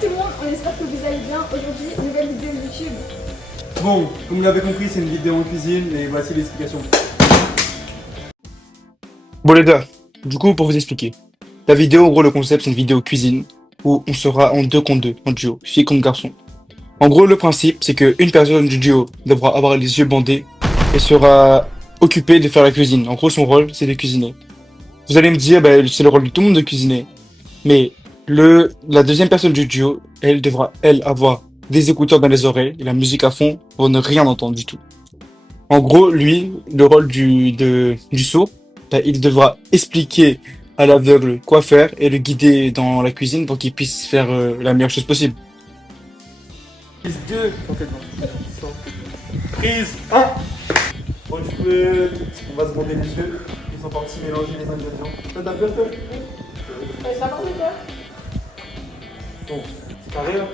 tout le monde, on espère que vous allez bien. Aujourd'hui, nouvelle vidéo YouTube. Bon, comme vous l'avez compris, c'est une vidéo en cuisine et voici l'explication. Bon les gars, du coup pour vous expliquer, la vidéo en gros le concept c'est une vidéo cuisine où on sera en 2 contre 2, en duo, fille contre garçon. En gros le principe c'est qu'une personne du duo devra avoir les yeux bandés et sera occupée de faire la cuisine. En gros son rôle c'est de cuisiner. Vous allez me dire bah, c'est le rôle de tout le monde de cuisiner, mais la deuxième personne du duo, elle devra avoir des écouteurs dans les oreilles et la musique à fond pour ne rien entendre du tout. En gros lui, le rôle du sourd, ben, il devra expliquer à l'aveugle quoi faire et le guider dans la cuisine pour qu'il puisse faire la meilleure chose possible. Prise 2, prise 1. Bon, du coup, on va se bander les yeux. Ils sont partis mélanger les ingrédients. Ça t'a bien fait? Ça va, les gars? Bon, c'est carré là?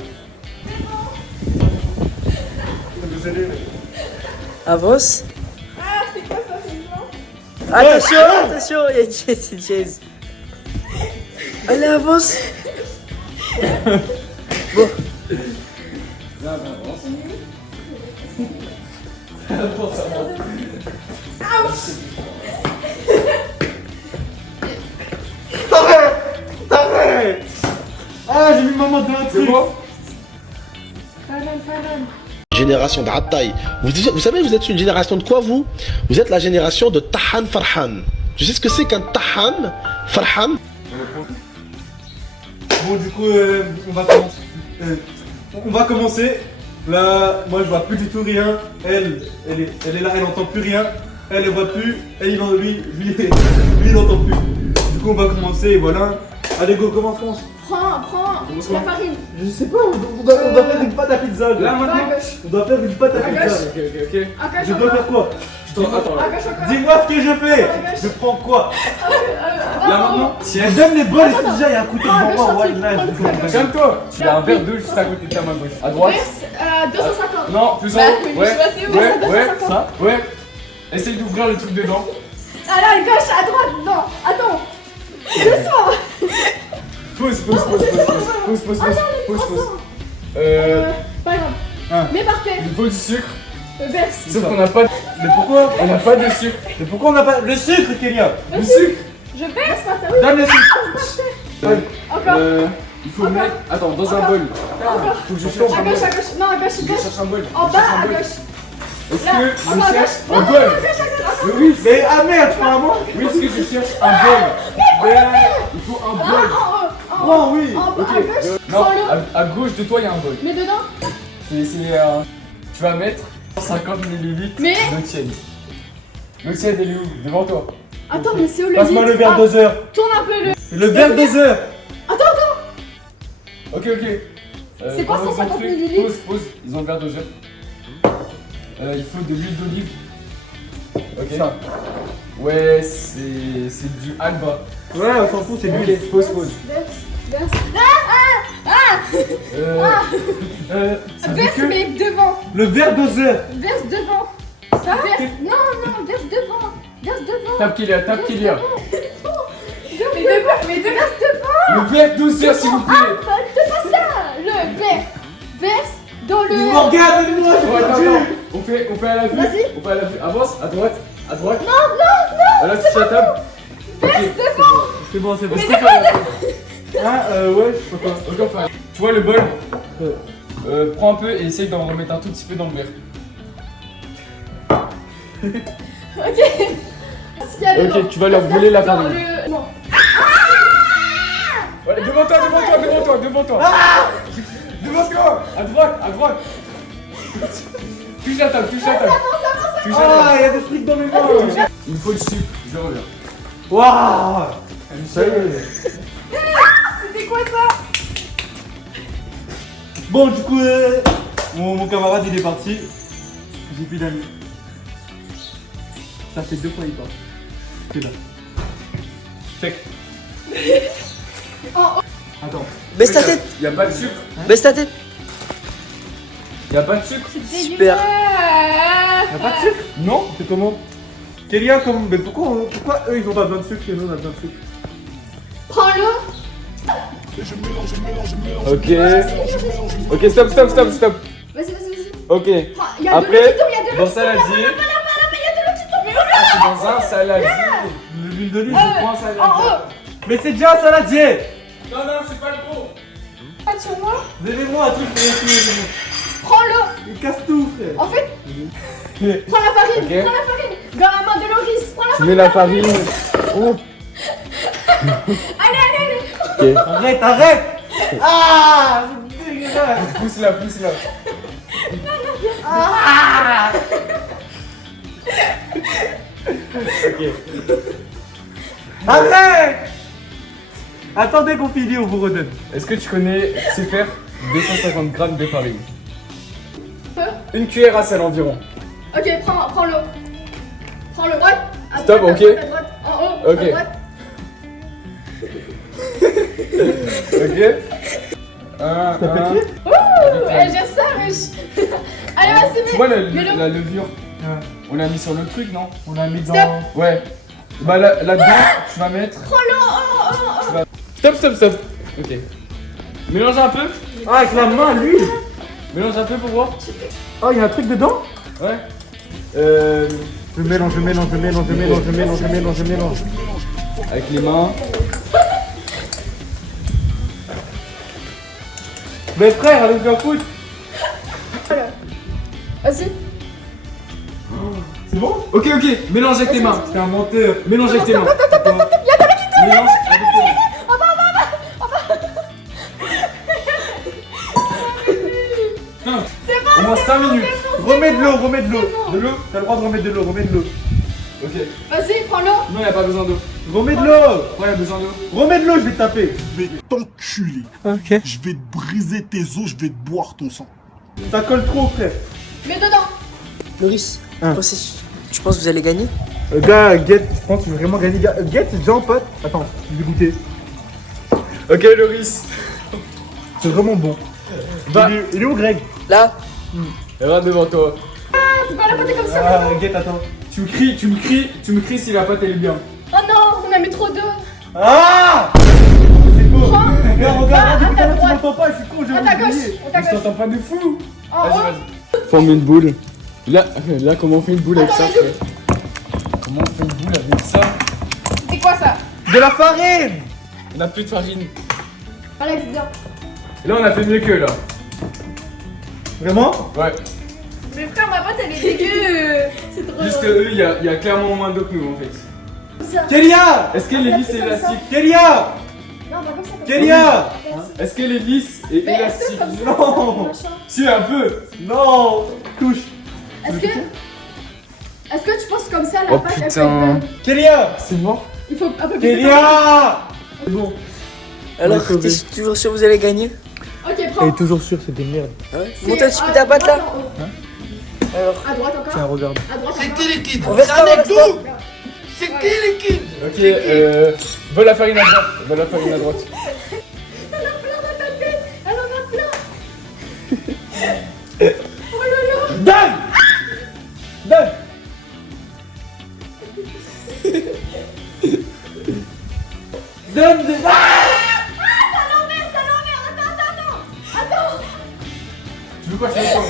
Désolé, mais... Avance. Ah, c'est quoi ça, c'est blanc? Attention, attention, il y a une chaise, une chaise. Allez, avance. Bon. T'arrêtes! Ah, j'ai mis maman dans un truc! Génération de Rattaï. Vous savez, vous êtes une génération de quoi, vous? Vous êtes la génération de Tahan Farhan. Tu sais ce que c'est qu'un Tahan Farhan? Bon, du coup, on va commencer. On va commencer. Là, moi je vois plus du tout rien. Elle est là, elle entend plus rien. Elle voit plus. Et lui, il entend plus. Du coup, on va commencer et voilà. Allez, go, commence. Prends la farine. Je sais pas, on doit faire une pâte à pizza. Là, maintenant, à gauche. On doit faire une pâte à À pizza. gauche. Ok. À gauche Je dois faire quoi? Attends. À gauche encore. Dis-moi ce que je fais. À gauche. Je prends quoi? Là maintenant, Elle donne les bols et déjà il y a un coup de Prends à gauche, moi. un Ouais, truc, là, prends je le truc à gauche. calme-toi. Il y a un verre d'eau juste à côté de ta main gauche. À droite. Verse 250. Non, plus en Bah, haut. mais je Ouais. sais pas, c'est où, verse à 250. Ça. Ouais. Essaye d'ouvrir le truc dedans. Ah là, à gauche, à droite. Non, attends. Doucement. Pause. Pas grave. Ah. Mets par terre. Il faut du sucre. Verse. Sauf qu'on n'a pas. Mais pourquoi? On n'a pas de sucre. Mais pourquoi on n'a pas le sucre, Kélia? Du sucre. Je verse par terre. Oui. Donne le sucre. Encore. Il faut mettre. Attends, dans un bol. Faut que je cherche À un bol. gauche. Non, à gauche, Je cherche un bol. En Je bas, cherche un à bol. gauche. Est-ce Là, que en bas, à je cherche gauche. un Non, bol? à gauche. Mais oui, Mais ah merde, tu prends un mot? oui, est-ce que je cherche un bol? Il faut un bol. En Oh oui. bas, à gauche. Non, Prends-le. à gauche de toi, il y a un bol. Mets dedans. Tu vas mettre 50 ml Mais- d'eau tiède. L'eau tiède, elle est où? Devant toi. Attends, mais c'est où le Passe-moi le litre? verre Ah, doseur. Tourne un peu le. Le verre doseur. Ok. C'est quoi pendant 150 qu'ils ont le truc, millilitres? Pause. Ils ont le verre doseur. Il faut de l'huile d'olive. Ok. Ça. Ouais, c'est du Alba. Ouais, on s'en fout, c'est lui. Ok, pause. Verse. Ça fait Verse, que. mais devant. Le verre doseur. Verse devant. Verse. Non, verse devant. Verse devant. Tape qu'il y a. Mais verse devant. Le verre doseur, s'il vous plaît. C'est pas ça. Le verre. Verse dans le. Regarde, moi, Oh, j'ai attends. perdu. On fait à la vue. Vas-y. On fait à la vue. Avance, à droite. Non. Voilà, c'est la table. Verse devant. C'est bon. Est-ce qu'on fait à la vue? Ah, ouais, je sais pas quoi. Ok, on fait à la vue. Tu vois le bol? Prends un peu et essaye d'en remettre un tout petit peu dans le verre. Ok. Qu'est-ce qu'il y a dedans? Ok, tu vas leur brûler la Dans farine. le- Non. Voilà, devant toi. Devant toi, à droite. Touche la table. Ah, il y a des trucs dans mes mains. Il me faut du sucre, je reviens. Waouh. Ça y est. C'était quoi ça? Bon, du coup, mon camarade il est parti. J'ai plus d'amis. Ça fait 2 fois il part. C'est là. Check. Attends. Baisse ta tête. Y'a pas de sucre. Baisse ta tête. Y'a pas de sucre. Super. Y'a pas de sucre? Non. C'est comment? Kélia, comme. Mais pourquoi eux ils ont pas besoin de sucre et nous on a besoin de sucre? Prends-le. Ok. Ok, stop. Vas-y, vas-y. Ok. Prends- Il y a de l'eau Après, qui tombe, il y a de l'eau dans qui tombe. saladier. Il y a de l'eau qui tombe. Ah, c'est dans un saladier. L'huile d'olive. Je prends un saladier. En haut. Mais c'est déjà un saladier. Non, c'est pas le bon. Pas sur moi. Donnez-moi un truc pour essayer. Prends l'eau. Il casse tout, frère. En fait, prends la farine. Ok. Prends la farine. Dans la main de Loris. Prends la Tu farine. mets la farine. Oh. Allez. Ok. Arrête. Ah, c'est dégueulasse. Pousse-la. Ok. Arrête. Attendez qu'on finisse, on vous redonne. Est-ce que tu sais faire 250 grammes de farine? Une cuillère à sel environ. Ok, prends l'eau. Prends l'eau. Droite. À Stop, droite, ok. à droite. En haut. Ok. À droite. Ok. T'as pété? Ouh, j'ai ça, wesh. Allez, vas-y, Tu vois mets-le. la levure? Ouais. On l'a mis sur le truc, non? On l'a mis dans. Stop. Ouais. Bah là-dedans, tu vas mettre. Prends l'eau. Oh. Stop. Ok. Mélange un peu. Ah, avec la main, lui. Mélange un peu pour voir. Oh, il y a un truc dedans? Ouais. Je mélange. Avec les mains. Mais frère, allez vous faire foutre. Vas-y. C'est bon? Ok. Mélange avec tes mains. C'est un menteur. Mélange avec tes mains. Mélange avec tes mains. Putain, au moins 5 minutes. Remets de l'eau. bon. De l'eau? T'as le droit de remettre de l'eau, remets de l'eau. Ok. Vas-y, prends l'eau. Non, y'a pas besoin d'eau. Remets de l'eau. Ouais, y'a besoin d'eau. Remets de l'eau, je vais te taper. Je vais t'enculer. Ok. Je vais te briser tes os, je vais te boire ton sang. Ça colle trop, frère. Mets dedans. Loris, Hein. tu penses que vous allez gagner? Gars, Get, je pense que tu veux vraiment gagner. Get, c'est déjà en pâte. Attends, je vais goûter. Ok, Loris. C'est vraiment bon. Bah. Il est où, Greg? Là, Regarde devant toi. Pourquoi la pâte est comme ça? Ah, Get, attends. Tu me cries si la pâte elle est bien. Oh non, on a mis trop d'eau. Ah! C'est beau. Prends. Regarde, À depuis tout ta à l'heure, tu droite. m'entends pas, je suis con, j'ai À ta gauche. oublié. À ta Je gauche. t'entends pas de fou. En haut. Vas-y. Forme une boule. Là, comment on fait une boule avec ça, Attends, frère? Comment on fait une boule avec ça? C'est quoi ça? De la farine! On a plus de farine. Alex, viens. Là, on a fait mieux que là. Vraiment? Ouais. Mais frère, ma pâte elle est dégueu. C'est trop Juste que drôle. eux, il y a clairement moins d'eau que nous en fait. Ça. Kélia! Est-ce qu'elle est lisse et C'est comme ça. élastique? Kélia! Non, pas comme ça. Comme Kélia! ça. Est-ce qu'elle est lisse et Mais est-ce élastique? que comme ça? Non. machin. Si, un peu. Non! Touche! Est-ce que tu penses comme ça la Oh, pâte elle peut putain. être bonne? Kélia! C'est mort. Il faut un peu plus de temps. Kélia! C'est bon. alors, sauvé. t'es toujours sûr que vous allez gagner? Ok, prends. toujours sûr, c'est des merdes. C'est Monte un petit peu à ta pâte là. droite en haut. Alors, À droite encore. Tiens, regarde. À droite encore. on verra pas, on verra pas. C'est qui les kids? Ok, vole la farine à droite. Vole la farine à droite. Elle en a plein dans ta tête. Elle en a plein. Oh là là. Donne! Donne! Donne des... Ah! Ça l'emmerde. Attends. Tu veux quoi? Je fais quoi?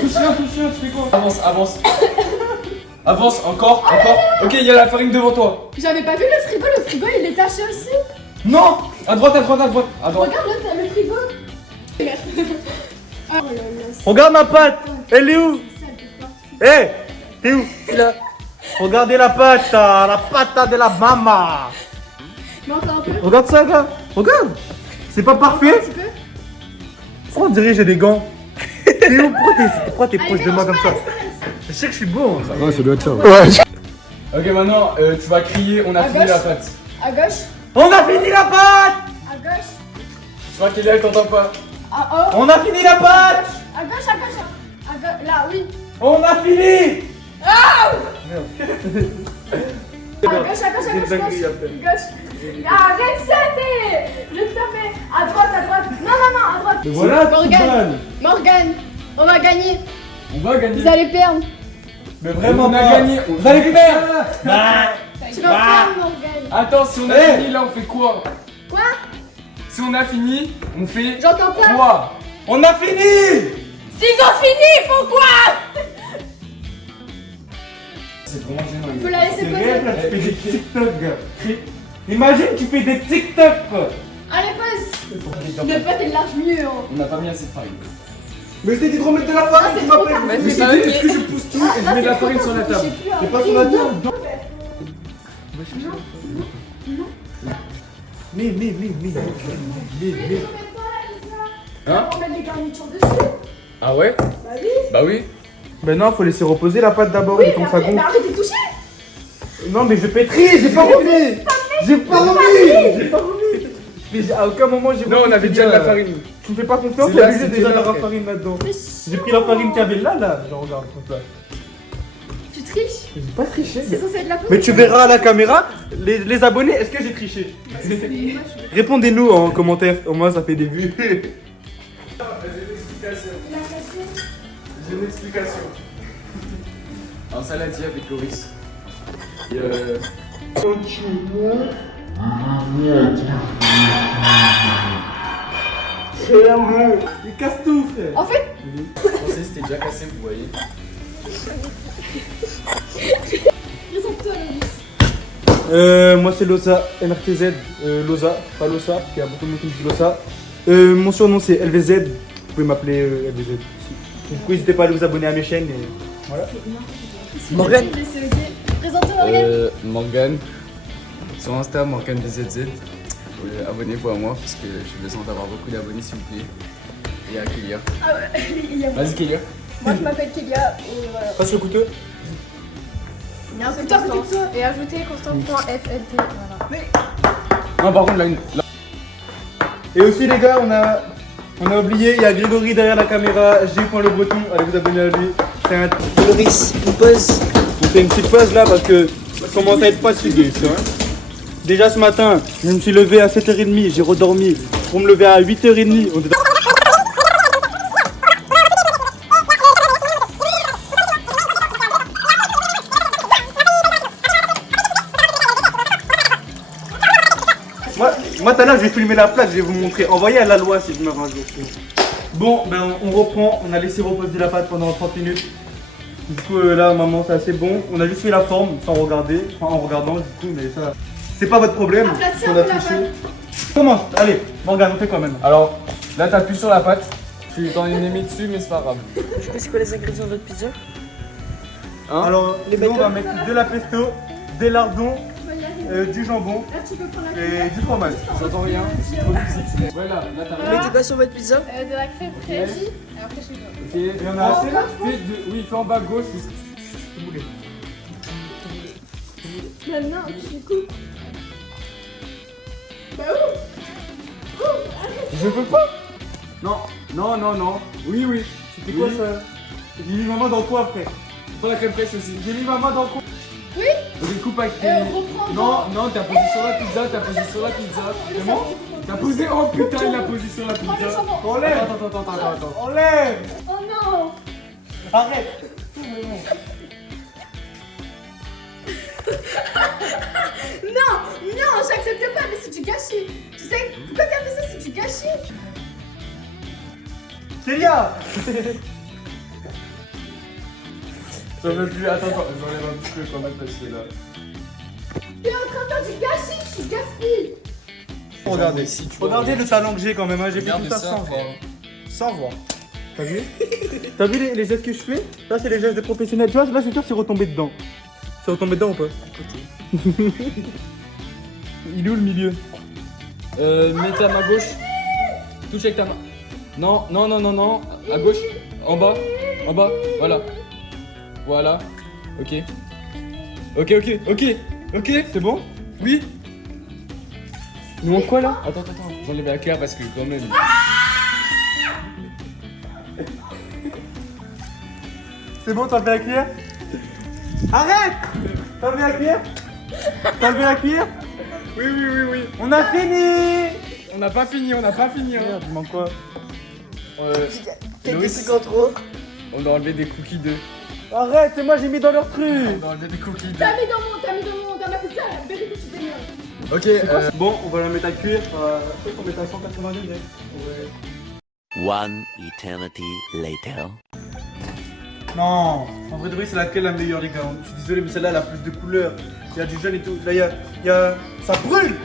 Touche rien, tu fais quoi? Avance. Avance, encore. Ok, il y a la farine devant toi. J'avais pas vu le frigo il est taché aussi. Non! À droite. Regarde le frigo. Merde. Oh là là. Regarde ma pâte! Elle est où? C'est sale de partout. T'es où? Là, Regardez la pâte de la mama! Mais encore un peu. Regarde ça, gars! Regarde! C'est pas Encore un parfait? petit peu. Pourquoi on dirait que j'ai des gants? T'es où? Pourquoi t'es Allez, proche de moi comme mélange ça? pas, Je sais que je suis bon! Ouais, ça doit être ça. Ouais. Ok, maintenant, tu vas crier, on a À fini gauche. la pâte. À gauche. On a fini la pâte! À gauche. Je crois qu'elle t'entend pas. À haut. On a fini la pâte! À gauche. À gauche. Là, oui. On a fini! À gauche. Arrête ça, je te fais. À droite. Non, à droite. Voilà, Morgane, on va gagner. On va gagner. Vous allez perdre. Mais vraiment, on a pas. gagné. Vous allez perdre! Tu vas perdre, Morgane. Attends, si on a Eh. fini là, on fait quoi? Quoi? Si on a fini, on fait J'entends pas. 3. On a fini! S'ils ont fini, ils font quoi? C'est vraiment gênant. Faut la laisser C'est poser. réel, là, tu fais des TikTok, gars. Imagine, tu fais des TikTok, quoi. Allez, pose. Ne pas, t'es large mieux. Hein. On n'a pas mis assez de farine. Mais je t'ai dit de remettre de la farine, Ah, tu c'est trop m'appelles. tard. Mais Mais c'est c'est pas dit, ok. est-ce que je pousse tout et je Ah, mets de la c'est farine trop sur la tard, table? je sais plus, C'est hein. pas sur la table? Hein? On met les garnitures dessus. Ah ouais? Bah oui. Bah oui. Ben non, faut laisser reposer la pâte d'abord, Oui, et quand mais ça arrête, gonfle. arrête de toucher. Non, mais je pétris, j'ai pas remis! J'ai pas remis! J'ai pas remis! Mais à aucun moment j'ai Non, on remis, avait les déjà de gars. la farine. Tu me fais pas confiance, C'est il y là, avait c'était déjà de là, la frère. farine là-dedans. Mais J'ai pris la farine qu'il y avait là, je regarde comme ça. Tu triches. J'ai pas triché. C'est censé être la poudre. Mais tu verras à la caméra, les abonnés, est-ce que j'ai triché? Répondez-nous en commentaire, au moins ça fait des vues. J'ai une explication. Un saladier avec Loris. Et Il casse tout, frère. En fait, je pensais c'était déjà cassé, vous voyez. présente-toi, Loris. Moi c'est Losa, MRTZ, Losa, pas Losa, parce qu'il y a beaucoup de monde qui me dit Losa. Mon surnom c'est LVZ, vous pouvez m'appeler LVZ. Du coup n'hésitez pas à vous abonner à mes chaînes et voilà. Morgane. Présente-toi, Morgane. Morgane. Sur Insta, Morgane DZZ. Abonnez-vous à moi parce que j'ai besoin d'avoir beaucoup d'abonnés s'il vous plaît. Et à Kélia. Ah ouais, il y a moi. Vas-y Kélia. Moi, je m'appelle Kélia et voilà. Passe le couteau. Il y a un putain de toi. Et ajoutez constant.flt. Voilà. Non par contre là, Et aussi les gars, on a oublié, il y a Grégory derrière la caméra, G.lebreton, allez vous abonner à lui. C'est un... Loris, une pause. On fait une petite pause là parce que je commence à être fatigué, tu vois. Déjà ce matin, je me suis levé à 7h30, j'ai redormi. Pour me lever à 8h30, on était... Moi tout à l'heure je vais filmer la plaque, je vais vous montrer. Envoyez à la loi si je me range. Bon, ben on reprend, on a laissé reposer la pâte pendant 30 minutes. Du coup là maman c'est assez bon. On a juste fait la forme sans regarder, enfin en regardant du coup, mais ça c'est pas votre problème. Aplatissez On un a peu la triché. pâte. Commence, allez, Morgane, on fait quand même. alors là t'appuies sur la pâte. Tu t'en es mis dessus mais c'est pas grave. Je sais c'est quoi les ingrédients de votre pizza? Hein? Alors Les nous on va bacon. mettre de la pesto, des lardons, Tu vas y arriver. du jambon Là, tu peux prendre la et du fromage. J'entends rien. Voilà, là t'as Vous mettez quoi sur votre pizza? De la crème fraîche. Et après, je sais pas. Ok. Il y en a assez là? Oui, fais en bas gauche. Maintenant, tu coupes. Bah où? Je peux pas. Non, non, non, non. Oui, oui. C'était quoi ça? J'ai mis ma main dans le coin frère. Prends la crème fraîche aussi. J'ai mis ma main dans le coin. Ok, coupe avec tes... Reprends. Non, non, t'as posé sur la pizza, t'as posé sur la pizza. Comment? T'as posé... Oh putain, il a posé sur la Prends le pizza. jambon. Enlève! Attends. Enlève! Oh non! Arrête! Non, non, j'accepte pas, mais c'est du gâchis. Tu sais, pourquoi t'as fait ça, c'est du gâchis. Célia! Ça veut plus... Attends, j'enlève un petit peu quand même parce que là... T'es en train de faire du gâchis, tu gaspilles. Regardez, Si tu vois, regardez le talent que j'ai quand même, hein. J'ai fait regarde tout ça ça, sans voir. frère. Sans voir. T'as vu? T'as vu les gestes que je fais? Là c'est les gestes de professionnels. Tu vois, là c'est sûr c'est retombé dedans. C'est retombé dedans ou pas? Il est où le milieu? Mets ta main gauche. Touche avec ta main. Non, non, non, non, non. À gauche. En bas. En bas. Voilà. Voilà. Ok. Ok. C'est bon? Oui. Il manque quoi là? Attends. J'enlève la claire parce que quand même. C'est bon, t'as enlevé la cuillère? Arrête! T'as enlevé la cuillère? T'as enlevé la cuillère? Oui. On a fini! On n'a pas fini, hein. Merde, il manque quoi? Quelques Loris. secondes trop. On a enlevé des cookies d'œufs. Arrête, c'est moi j'ai mis dans leur truc! On a enlevé des cookies d'œufs. T'as mis dans ma pizza, la vérité, tu démerdes. Ok, Bon, on va la mettre à cuire. Peut-être qu'on met à 180 degrés. Ouais. One eternity later. Non, en vrai de vrai, c'est laquelle la meilleure, les gars? Je suis désolé, mais celle-là, elle a plus de couleurs. Il y a du jaune et tout. Là, il y a... Ça brûle.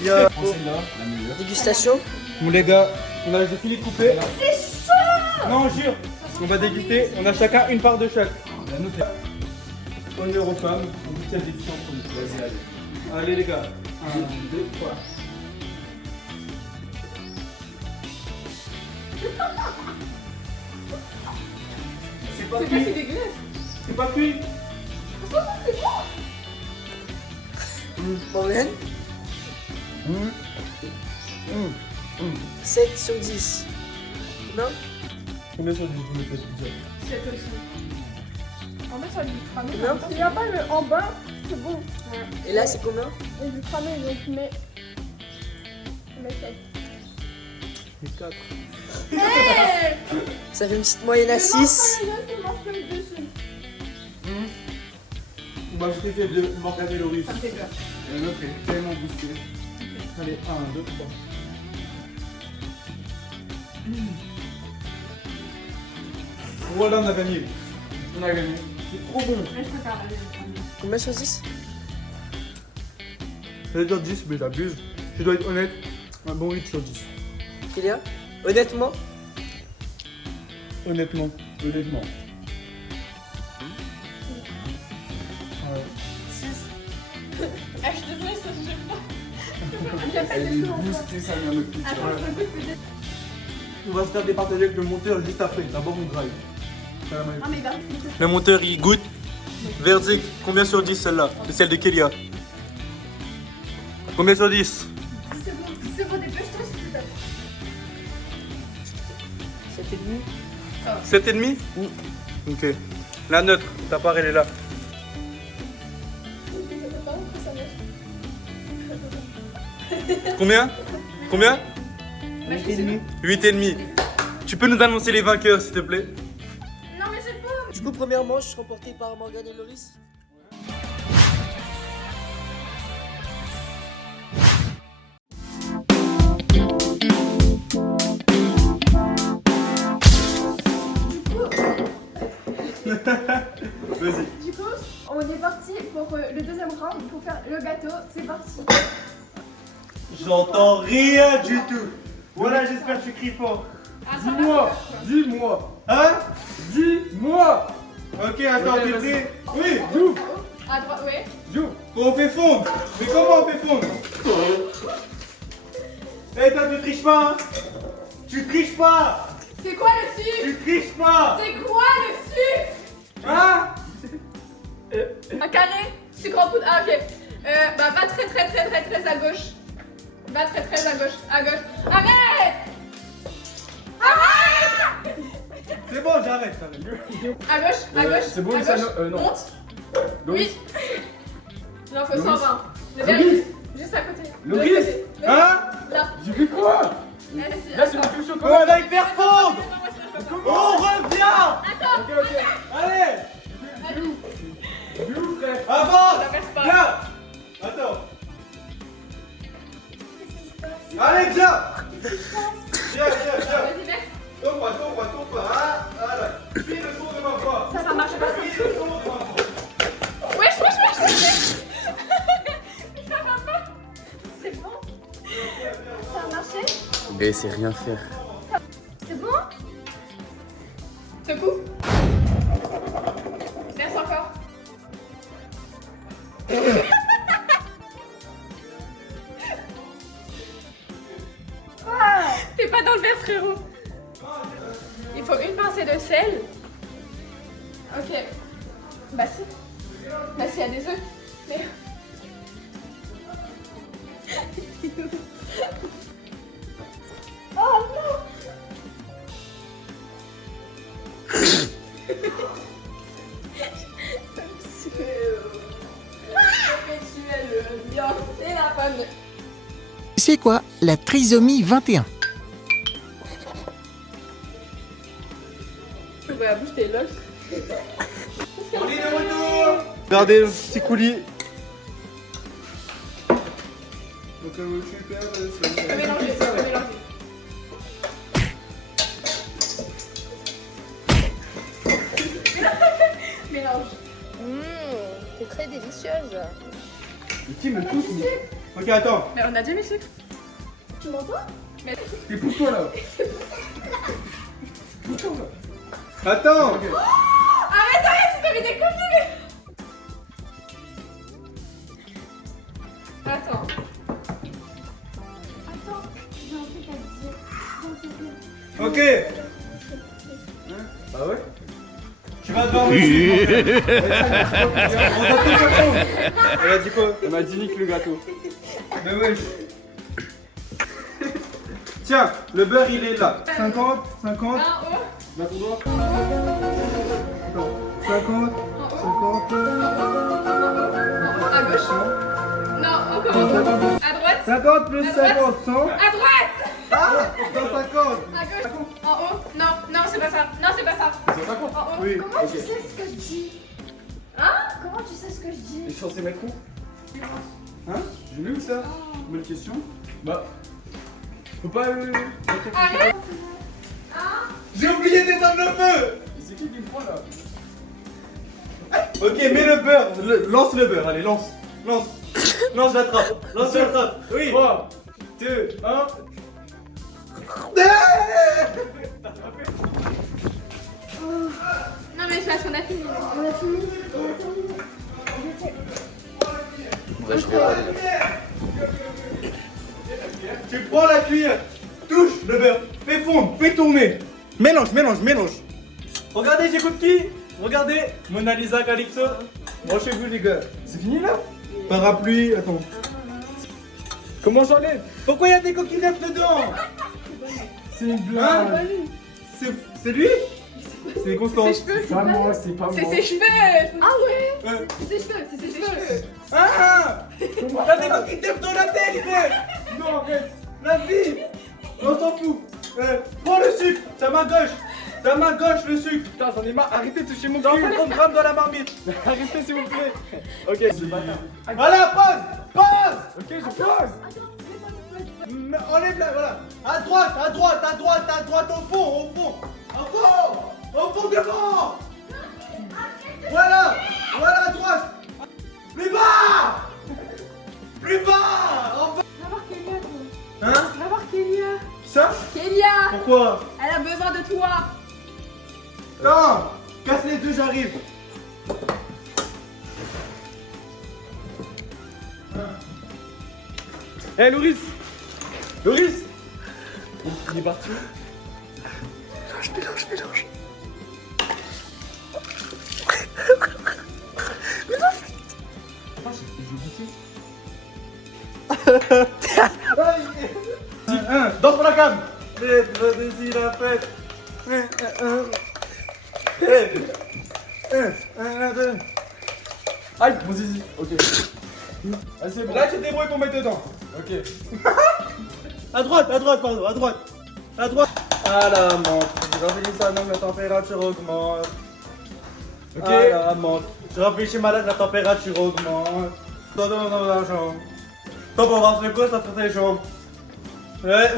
Il y a... la meilleure. Dégustation. Bon, les gars, j'ai fini de couper. C'est chaud. Non, jure. On va déguster. On a chacun une part de chaque. La note est... Honneur aux femmes. On goûte celle des filles en premier. Vas-y, allez. Allez, les gars. 1, 2, 3. C'est pas cuit. C'est dégueulasse. C'est pas cuit. Morgane. 7 sur 10. Non? Combien sur 10 vous mettez déjà? 7 aussi. En fait, ça a dû cramer. Non. Il n'y a pas le en bas, c'est bon. Et là, c'est combien? Il a dû cramer, donc mais. Mais 7. Mais 4. Hey! Ça fait une petite moyenne à 6. On va ajouter de Morgane et Loris. Ça me fait peur. Et l'autre est tellement boosté. Allez, 1, 2, 3. Voilà, on a gagné. On a gagné. C'est trop bon. Je préfère la Combien sur 10? J'allais dire 10, mais j'abuse. Je dois être honnête. Un bon 8 sur 10. Kélia? Honnêtement? Honnêtement. Honnêtement. Ah, je suis désolée, ça je j'aime pas. Elle est boostée, ça vient de plus. On va se faire départager avec le monteur juste après. D'abord, on drive. Ah, mais bah. Le monteur, il goûte. Verdict, combien sur 10 celle-là? C'est celle de Kélia. Combien sur 10? C'est bon, dépêche-toi s'il te plaît. 7,5. 7,5? Ok. La neutre, ta part, elle est là. Combien? Combien? 8,5. Tu peux nous annoncer les vainqueurs, s'il te plaît? Non, mais j'ai pas. Du coup, première manche remportée par Morgane et Loris. Vas-y. Du coup, on est parti pour le deuxième round pour faire le gâteau. C'est parti. J'entends rien du tout. Voilà, j'espère que tu cries fort. Dis-moi, dis-moi, Hein? dis-moi. Ok, attends, Ok, t'es vas-y. prêt? Oui, d'où? À droite, ouais. On fait fondre. Mais comment on fait fondre? Eh, toi, tu triches pas, hein? Tu triches pas. C'est quoi le sucre? Tu triches pas. C'est quoi le sucre? Hein? Un carré? Sucre en poudre. Ah, ok. Bah, va très à gauche. Va très à gauche. À gauche. Arrête! Arrête! C'est bon, j'arrête. À gauche. c'est bon, à ça, gauche. non. Monte. Loris. Oui. Non, faut Loris. 120. Le Loris. dernier. Juste à côté. De l'autre Loris. côté. Hein? Là. J'ai fait quoi? Allez, Là, c'est attends. le plus On chocolat. va y faire fondre. On revient. Attends. Ok, ok. Allez. D'où, frère? Avance. Ça verse pas. Viens. Attends. Allez, viens. Viens. Vas-y, verse. Tombe-moi. Ah, voilà. Fais le son de ma voix. Ça marche pas, ça. Fais le son de ma voix. Wesh. Ça va pas. C'est bon. Ça a marché. Mais c'est rien faire. C'est bon. Secoue. Verse encore. T'es pas dans le verre, frérot. Il faut une pincée de sel. Ok. Bah si. Bah s'il y a des œufs. Mais... Oh non. C'est la bonne. C'est quoi la trisomie 21? Ouais, la bouche, t'es l'os. On est de retour. Regardez le petit coulis. Tu peux mélanger, tu peux mélanger. Mélange. C'est très délicieuse. Qui me pousse? Ok, attends. Mais on a déjà mis le sucre. Tu m'entends? Mais... Et pousse-toi là. Pousse-toi là. Attends. Oh, arrête, tu t'as mis des coquilles. Attends. J'ai un truc à te dire. Ok. Bah ouais. Tu vas devoir me suivre. On va tout faire. Elle a dit quoi? Elle m'a dit nique le gâteau. Mais wesh. Tiens, le beurre il est là. 50, 50. Un haut. Là pour moi. Attends. 50, 50. À gauche. Non, on commence. À droite. 50 plus À droite. 50, 100. À droite. Ah, 150. À gauche. En haut. Non, non, c'est pas ça. Non, c'est pas ça. 150. En haut. Oui. Comment tu sais ce que je dis? Hein? Comment tu sais ce que je dis? Et je suis censé mettre où? Hein? J'ai lu où ça? Bonne question. Bah. Faut pas. Arrête. J'ai oublié d'éteindre le feu! C'est qui me prend là? Ok, mets le beurre. Lance le beurre, allez, lance. Lance. Lance, j'attrape. Lance, j'attrape. Oui. 3, 2, 1. Non, mais c'est parce qu'on a fini. On a fini. Tu prends la cuillère, touche le beurre, fais fondre, fais tourner. Mélange, mélange, mélange. Regardez, j'écoute qui? Regardez, Mona Lisa, Calypso. Branchez-vous les gars. C'est fini là? Parapluie, attends. Comment j'enlève? Pourquoi il y a des coquinettes dedans? C'est une Hein? blague. C'est lui? C'est Constance. Ses cheveux. C'est pas moi, c'est pas moi. C'est ses cheveux. Ah ouais? Ouais. C'est ses cheveux. C'est ses cheveux. Ah! T'as des coquinettes dans la tête, frère. Non, arrête. La vie. On s'en fout. Prends le sucre, ta main gauche. Ta main gauche, le sucre. Putain, j'en ai marre. Arrêtez de toucher mon Dans cul. 50 grammes dans la marmite. Arrêtez s'il vous plaît. Ok, c'est bâtard. Voilà, pause. Pause. Ok, je pose. Enlève-la, voilà. À droite, à droite, à droite, à droite, au fond, au fond. Au fond devant. Voilà, voilà, à droite. Plus bas. Plus bas. En bas. Va voir Kélia. Hein? Va voir Kélia. Ça? Kélia. Pourquoi? Elle a besoin de toi. Non. Casse les deux, j'arrive. Hé, Loris. Loris. Il est parti. Mélange. Danse pour la cam. Le désir la fête. Aïe, mon zizi. Ok. Ah, c'est bon. Là, tu te débrouilles pour mettre dedans. Ok. À droite, pardon, à droite. À droite. À la menthe. Je réfléchis ça, non, la température augmente. Ok. À la menthe. Je réfléchis malade, la température augmente. Toi, dans la chambre. Toi, pour voir le coup, ça fait tes jambes. Ouais.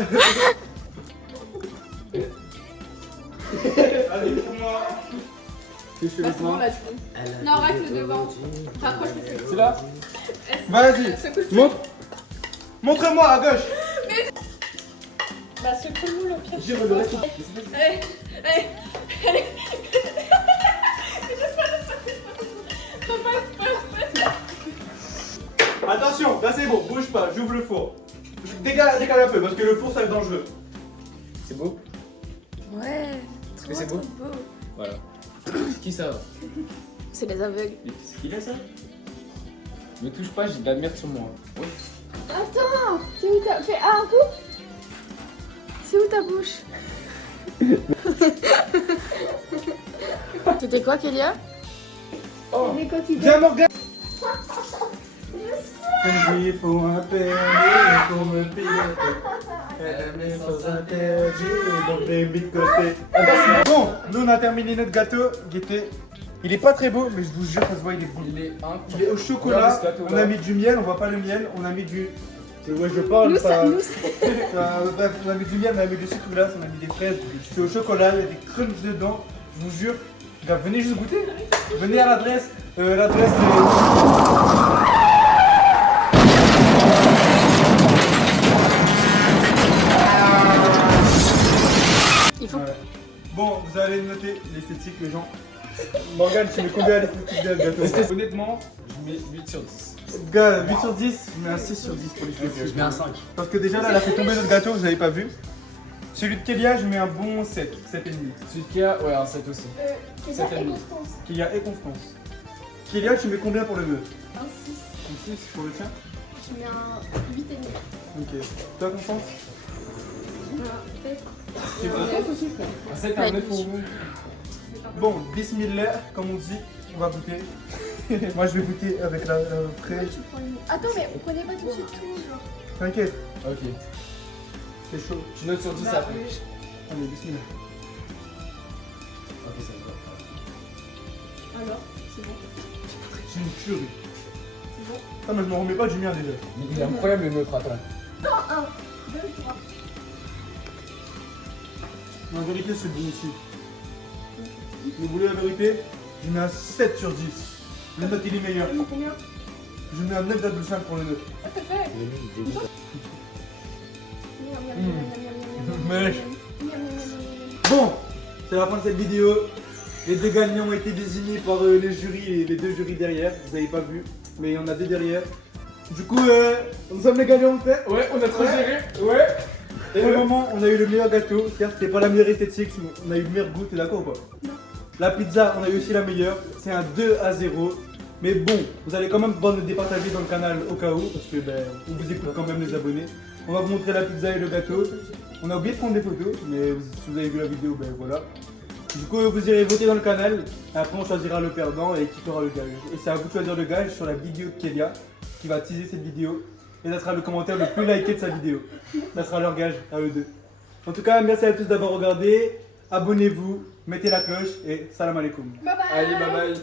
Allez, pour moi. Qu'est-ce que je fais Bah, c'est bon, maintenant? là, tu peux. Non, règle le devant. Rapproche le sucre. C'est là? Vas-y. Secoue le Montre. Montre-moi à gauche. Bah, secoue-nous le pied. J'ai le reste. Allez, allez, allez. Attention, là c'est bon, bouge pas, j'ouvre le four. Décale un peu parce que le four ça va être dangereux. C'est beau? Ouais. Est-ce que c'est beau? Voilà. C'est qui ça? C'est les aveugles. C'est qui là ça? Me touche pas, j'ai de la merde sur moi. Ouais. Attends, c'est où ta... Fais un coup. C'est où ta bouche? C'était quoi, Kélia? Oh, Mais quand il viens Morgane. Il faut un permis pour me piloter. Mais sans interdit, donc j'ai mis de côté. Bon, nous on a terminé notre gâteau. Il est pas très beau, mais je vous jure, ça se voit, il est bon. Il est incroyable. Il est au chocolat, Regarde ce gâteau, on là. a mis du miel, on voit pas le miel, on a mis du Ouais, je parle. Nous, ça... ça, nous, Bref, on a mis du miel, on a mis des sucres glace, on a mis des fraises, c'est au chocolat, il y a des crunchs dedans, je vous jure. Gars, venez juste goûter. Venez à l'adresse. L'adresse il faut. Ouais. Bon, vous allez noter l'esthétique, les gens. Morgane, tu mets combien à l'esthétique de gâteau? Honnêtement, je mets 8 sur 10. Gars, 8 sur 10, je mets un 6 sur 10 pour l'esthétique. Je mets un 5. Parce que déjà là, elle a fait tomber notre gâteau, vous avez pas vu. Celui de Kélia, je mets un bon 7, 7,5. Celui de Kia, ouais, un 7 aussi. Kélia C'est et ami. Constance. Kélia et Constance. Kélia, tu mets combien pour le nœud? Un 6. Un 6 pour le tien? Je mets un 8,5. Ok. Toi, Constance? Je mets un 7. Tu es Constance aussi, frère? Un 7 et un 9 pour vous. Bon, bismillah, comme on dit, on va goûter. Moi, je vais goûter avec la fraise. Tu prends une... Attends, mais prenez pas tout de suite tout, genre. T'inquiète, Ok. c'est chaud. Tu notes sur 10 après. Allez, bismillah. Ok, ça va. Alors, c'est bon. C'est une tuerie. C'est bon. Ah, mais je m'en remets pas du mien déjà. Il est incroyable le nôtre, attends. Non, 1, 2, 3. En vérité, c'est bon aussi. Vous voulez la vérité? Je mets un 7 sur 10. Le note, il est meilleur. Tu mets combien? Je mets un 9,5 pour le note. What the fuck? Mais- Bon, c'est la fin de cette vidéo. Les deux gagnants ont été désignés par les jurys et les deux jurys derrière. Vous avez pas vu, mais il y en a deux derrière. Du coup, nous sommes les gagnants, frère. Ouais, on a trop géré. Ouais. Et au moment, on a eu le meilleur gâteau. Certes, c'était pas la meilleure esthétique, mais on a eu le meilleur goût. T'es d'accord ou pas? La pizza, on a eu aussi la meilleure. C'est un 2-0. Mais bon, vous allez quand même pouvoir nous départager dans le canal au cas où, parce que ben, on vous écoute quand même les abonnés. On va vous montrer la pizza et le gâteau. On a oublié de prendre des photos, mais si vous avez vu la vidéo, ben voilà. Du coup, vous irez voter dans le canal. Après, on choisira le perdant et qui fera le gage. Et c'est à vous de choisir le gage sur la vidéo de Kélia, qui va teaser cette vidéo. Et ça sera le commentaire le plus liké de sa vidéo. Ça sera leur gage à eux deux. En tout cas, merci à tous d'avoir regardé. Abonnez-vous, mettez la cloche et salam alaikum. Bye bye. Allez, bye bye.